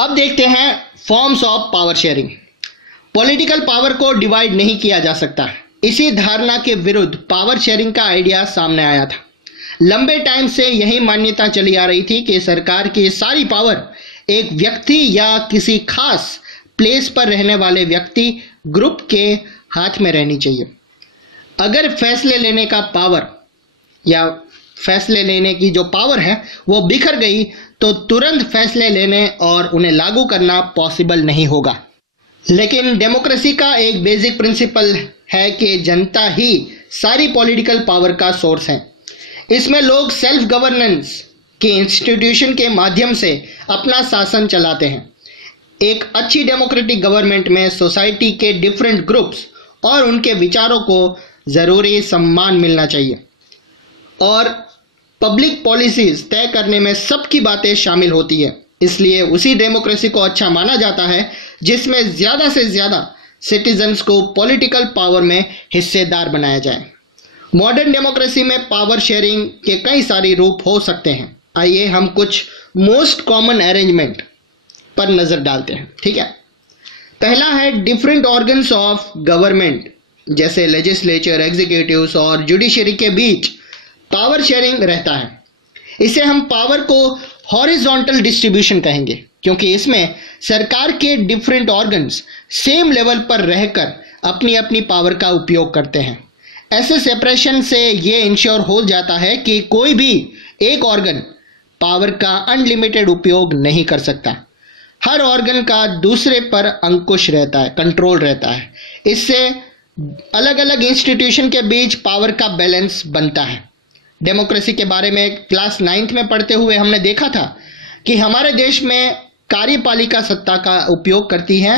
अब देखते हैं forms of power sharing. Political power को डिवाइड नहीं किया जा सकता। इसी धारणा के विरुद्ध पावर शेयरिंग का आइडिया सामने आया था। लंबे टाइम से यही मान्यता चली आ रही थी कि सरकार की सारी पावर एक व्यक्ति या किसी खास प्लेस पर रहने वाले व्यक्ति ग्रुप के हाथ में रहनी चाहिए। अगर फैसले लेने का पावर या फैसले लेने की जो पावर है वो बिखर गई तो तुरंत फैसले लेने और उन्हें लागू करना पॉसिबल नहीं होगा। लेकिन डेमोक्रेसी का एक बेसिक प्रिंसिपल है कि जनता ही सारी पॉलिटिकल पावर का सोर्स है। इसमें लोग सेल्फ गवर्नेंस के इंस्टीट्यूशन के माध्यम से अपना शासन चलाते हैं। एक अच्छी डेमोक्रेटिक गवर्नमेंट में सोसाइटी के डिफरेंट ग्रुप्स और उनके विचारों को ज़रूरी सम्मान मिलना चाहिए और पब्लिक पॉलिसीज तय करने में सबकी बातें शामिल होती है। इसलिए उसी डेमोक्रेसी को अच्छा माना जाता है जिसमें ज़्यादा से ज़्यादा सिटीजन्स को पॉलिटिकल पावर में हिस्सेदार बनाया जाए। मॉडर्न डेमोक्रेसी में पावर शेयरिंग के कई सारे रूप हो सकते हैं। आइए हम कुछ मोस्ट कॉमन अरेंजमेंट पर नज़र डालते हैं। ठीक है, पहला है डिफरेंट ऑर्गन्स ऑफ गवर्नमेंट जैसे लेजिस्लेचर, एग्जीक्यूटिव्स और जुडिशरी के बीच पावर शेयरिंग रहता है। इसे हम पावर को हॉरिजॉन्टल डिस्ट्रीब्यूशन कहेंगे क्योंकि इसमें सरकार के डिफरेंट ऑर्गन्स सेम लेवल पर रहकर अपनी अपनी पावर का उपयोग करते हैं। ऐसे सेपरेशन से ये इंश्योर हो जाता है कि कोई भी एक ऑर्गन पावर का अनलिमिटेड उपयोग नहीं कर सकता। हर ऑर्गन का दूसरे पर अंकुश रहता है, कंट्रोल रहता है। इससे अलग अलग इंस्टीट्यूशन के बीच पावर का बैलेंस बनता है। डेमोक्रेसी के बारे में क्लास 9th में पढ़ते हुए हमने देखा था कि हमारे देश में कार्यपालिका सत्ता का उपयोग करती है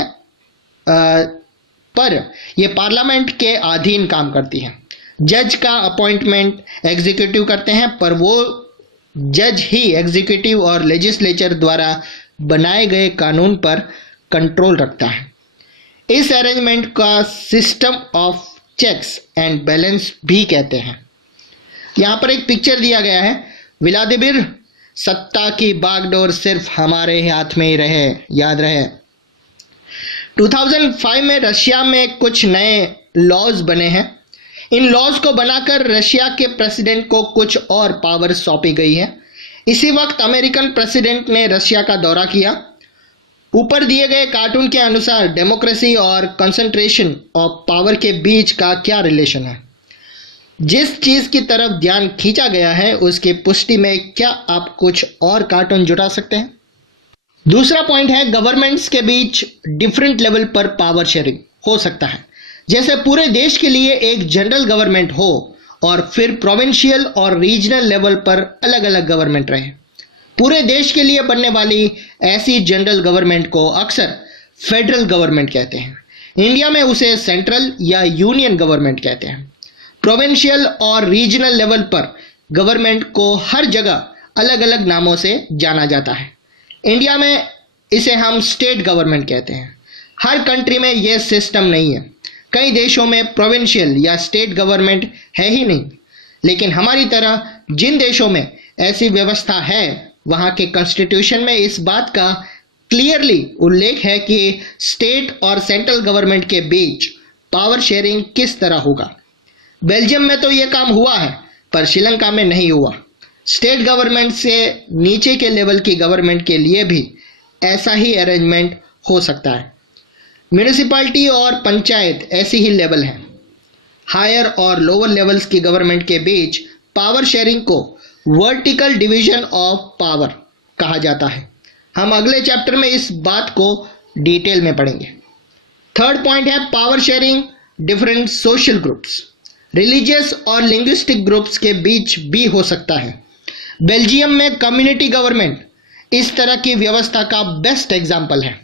पर यह पार्लियामेंट के अधीन काम करती है। जज का अपॉइंटमेंट एग्जीक्यूटिव करते हैं पर वो जज ही एग्जीक्यूटिव और लेजिस्लेचर द्वारा बनाए गए कानून पर कंट्रोल रखता है। इस अरेंजमेंट का system of checks and balance भी कहते हैं। यहाँ पर एक पिक्चर दिया गया है। व्लादिमीर, सत्ता की बागडोर सिर्फ हमारे हाथ में ही रहे, याद रहे। 2005 में रशिया में कुछ नए लॉज बने हैं। इन लॉज को बनाकर रशिया के प्रेसिडेंट को कुछ और पावर सौंपी गई है। इसी वक्त अमेरिकन प्रेसिडेंट ने रशिया का दौरा किया। ऊपर दिए गए कार्टून के अनुसार डेमोक्रेसी और कंसंट्रेशन ऑफ पावर के बीच का क्या रिलेशन है? जिस चीज की तरफ ध्यान खींचा गया है उसकी पुष्टि में क्या आप कुछ और कार्टून जुटा सकते हैं? दूसरा पॉइंट है गवर्नमेंट्स के बीच डिफरेंट लेवल पर पावर शेयरिंग हो सकता है। जैसे पूरे देश के लिए एक जनरल गवर्नमेंट हो और फिर प्रोविंशियल और रीजनल लेवल पर अलग अलग गवर्नमेंट रहे। पूरे देश के लिए बनने वाली ऐसी जनरल गवर्नमेंट को अक्सर फेडरल गवर्नमेंट कहते हैं। इंडिया में उसे सेंट्रल या यूनियन गवर्नमेंट कहते हैं। प्रोविंशियल और रीजनल लेवल पर गवर्नमेंट को हर जगह अलग अलग नामों से जाना जाता है। इंडिया में इसे हम स्टेट गवर्नमेंट कहते हैं। हर कंट्री में यह सिस्टम नहीं है। कई देशों में प्रोविंशियल या स्टेट गवर्नमेंट है ही नहीं। लेकिन हमारी तरह जिन देशों में ऐसी व्यवस्था है वहाँ के कॉन्स्टिट्यूशन में इस बात का क्लियरली उल्लेख है कि स्टेट और सेंट्रल गवर्नमेंट के बीच पावर शेयरिंग किस तरह होगा। बेल्जियम में तो यह काम हुआ है पर श्रीलंका में नहीं हुआ। स्टेट गवर्नमेंट से नीचे के लेवल की गवर्नमेंट के लिए भी ऐसा ही अरेंजमेंट हो सकता है। म्यूनिसिपैलिटी और पंचायत ऐसी ही लेवल हैं। हायर और लोअर लेवल्स की गवर्नमेंट के बीच पावर शेयरिंग को वर्टिकल डिवीजन ऑफ पावर कहा जाता है। हम अगले चैप्टर में इस बात को डिटेल में पढ़ेंगे। थर्ड पॉइंट है power sharing different social groups, religious और लिंग्विस्टिक ग्रुप्स के बीच भी हो सकता है। बेल्जियम में कम्युनिटी गवर्नमेंट इस तरह की व्यवस्था का बेस्ट एग्जाम्पल है।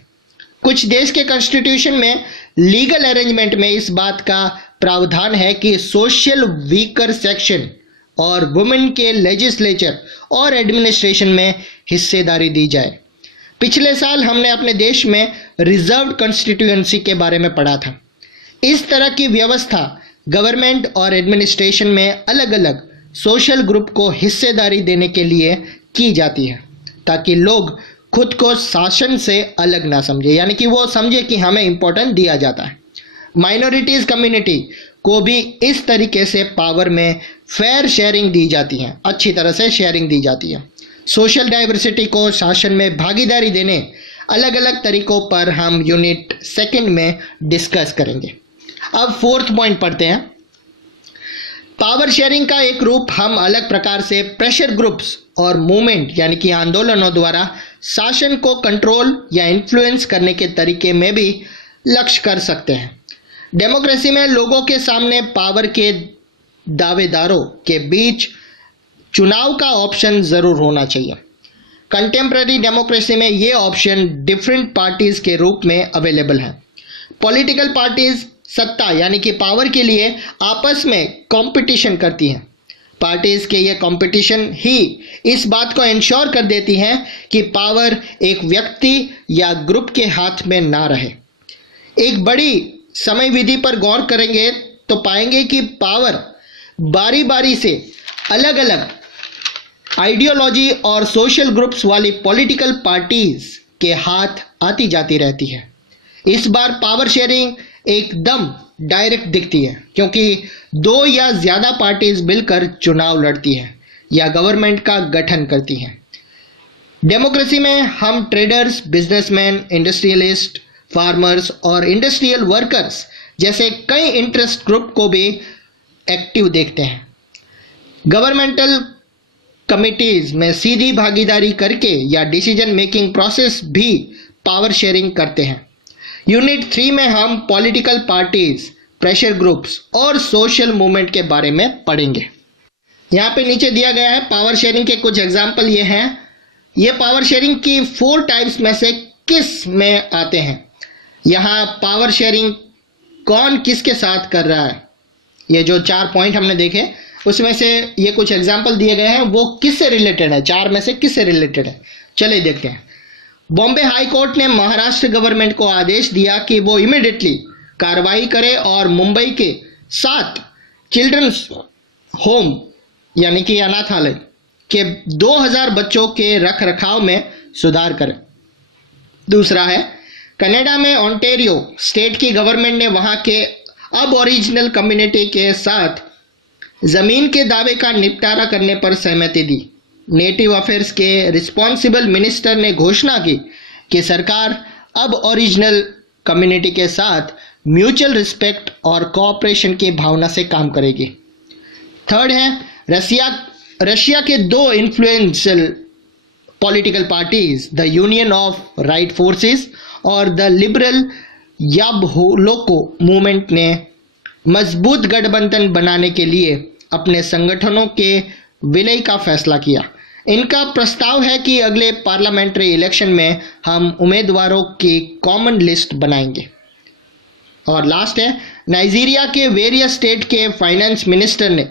कुछ देश के कॉन्स्टिट्यूशन में लीगल अरेंजमेंट में इस बात का प्रावधान है कि सोशल वीकर सेक्शन और वुमेन के लेजिस्लेचर और एडमिनिस्ट्रेशन में हिस्सेदारी दी जाए। पिछले साल हमने अपने देश में रिजर्व्ड कॉन्स्टिट्यूएंसी के बारे में पढ़ा था। इस तरह की व्यवस्था गवर्नमेंट और एडमिनिस्ट्रेशन में अलग अलग सोशल ग्रुप को हिस्सेदारी देने के लिए की जाती है ताकि लोग खुद को शासन से अलग ना समझे, यानी कि वो समझे कि हमें इंपॉर्टेंट दिया जाता है। माइनॉरिटीज कम्युनिटी को भी इस तरीके से पावर में फेयर शेयरिंग दी जाती है, अच्छी तरह से शेयरिंग दी जाती है। सोशल डाइवर्सिटी को शासन में भागीदारी देने अलग अलग तरीकों पर हम यूनिट सेकंड में डिस्कस करेंगे। अब फोर्थ पॉइंट पढ़ते हैं। पावर शेयरिंग का एक रूप हम अलग प्रकार से प्रेशर ग्रुप्स और मूवमेंट यानी कि आंदोलनों द्वारा शासन को कंट्रोल या इन्फ्लुएंस करने के तरीके में भी लक्ष्य कर सकते हैं। डेमोक्रेसी में लोगों के सामने पावर के दावेदारों के बीच चुनाव का ऑप्शन जरूर होना चाहिए। कंटेम्प्रेरी डेमोक्रेसी में ये ऑप्शन डिफरेंट पार्टीज के रूप में अवेलेबल है। पॉलिटिकल पार्टीज सत्ता यानी कि पावर के लिए आपस में कंपटीशन करती हैं। पार्टीज के ये कंपटीशन ही इस बात को इंश्योर कर देती है कि पावर एक व्यक्ति या ग्रुप के हाथ में ना रहे। एक बड़ी समय विधि पर गौर करेंगे तो पाएंगे कि पावर बारी बारी से अलग अलग आइडियोलॉजी और सोशल ग्रुप्स वाली पॉलिटिकल पार्टीज के हाथ आती जाती रहती है। इस बार पावर शेयरिंग एकदम डायरेक्ट दिखती है, क्योंकि दो या ज्यादा पार्टीज मिलकर चुनाव लड़ती हैं या गवर्नमेंट का गठन करती हैं। डेमोक्रेसी में हम ट्रेडर्स, बिजनेसमैन, इंडस्ट्रियलिस्ट, फार्मर्स और इंडस्ट्रियल वर्कर्स जैसे कई इंटरेस्ट ग्रुप को भी एक्टिव देखते हैं। गवर्नमेंटल कमिटीज में सीधी भागीदारी करके या डिसीजन मेकिंग प्रोसेस भी पावर शेयरिंग करते हैं। यूनिट 3 में हम पॉलिटिकल पार्टीज, प्रेशर ग्रुप्स और सोशल मूवमेंट के बारे में पढ़ेंगे। यहाँ पे नीचे दिया गया है पावर शेयरिंग के कुछ एग्जाम्पल ये हैं। ये पावर शेयरिंग की 4 टाइप्स में से किस में आते हैं। यहाँ पावर शेयरिंग कौन किसके साथ कर रहा है, ये जो 4 पॉइंट हमने देखे उसमें से ये कुछ एग्जाम्पल दिए गए हैं, वो किससे रिलेटेड है, 4 में से किससे रिलेटेड है, चलिए देखते हैं। बॉम्बे हाई कोर्ट ने महाराष्ट्र गवर्नमेंट को आदेश दिया कि वो इमीडिएटली कार्रवाई करे और मुंबई के 7 चिल्ड्रंस होम यानी कि अनाथालय के 2000 बच्चों के रख रखाव में सुधार करे। दूसरा है कनाडा में ओंटारियो स्टेट की गवर्नमेंट ने वहां के अब ओरिजिनल कम्युनिटी के साथ जमीन के दावे का निपटारा करने पर सहमति दी। नेटिव अफेयर्स के रिस्पॉन्सिबल मिनिस्टर ने घोषणा की कि सरकार अब ओरिजिनल कम्युनिटी के साथ म्यूचुअल रिस्पेक्ट और कोऑपरेशन की भावना से काम करेगी। थर्ड है रशिया के 2 influential political parties, the union of right forces और द लिबरल याबलोको मूवमेंट ने मजबूत गठबंधन बनाने के लिए अपने संगठनों के विलय का फैसला किया। इनका प्रस्ताव है कि अगले पार्लियामेंट्री इलेक्शन में हम उम्मीदवारों की कॉमन लिस्ट बनाएंगे। और लास्ट है नाइजीरिया के वेरियस स्टेट के फाइनेंस मिनिस्टर ने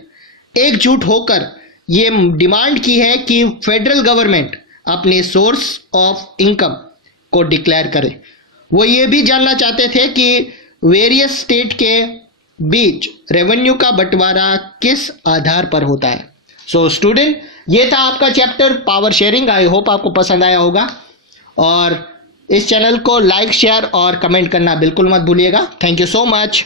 एकजुट होकर ये डिमांड की है कि फेडरल गवर्नमेंट अपने सोर्स ऑफ इनकम को डिक्लेयर करे। वो ये भी जानना चाहते थे कि वेरियस स्टेट के बीच रेवेन्यू का बंटवारा किस आधार पर होता है। सो स्टूडेंट, ये था आपका chapter power sharing. I hope आपको पसंद आया होगा और इस चैनल को लाइक, शेयर और कमेंट करना बिल्कुल मत भूलिएगा। Thank you so much.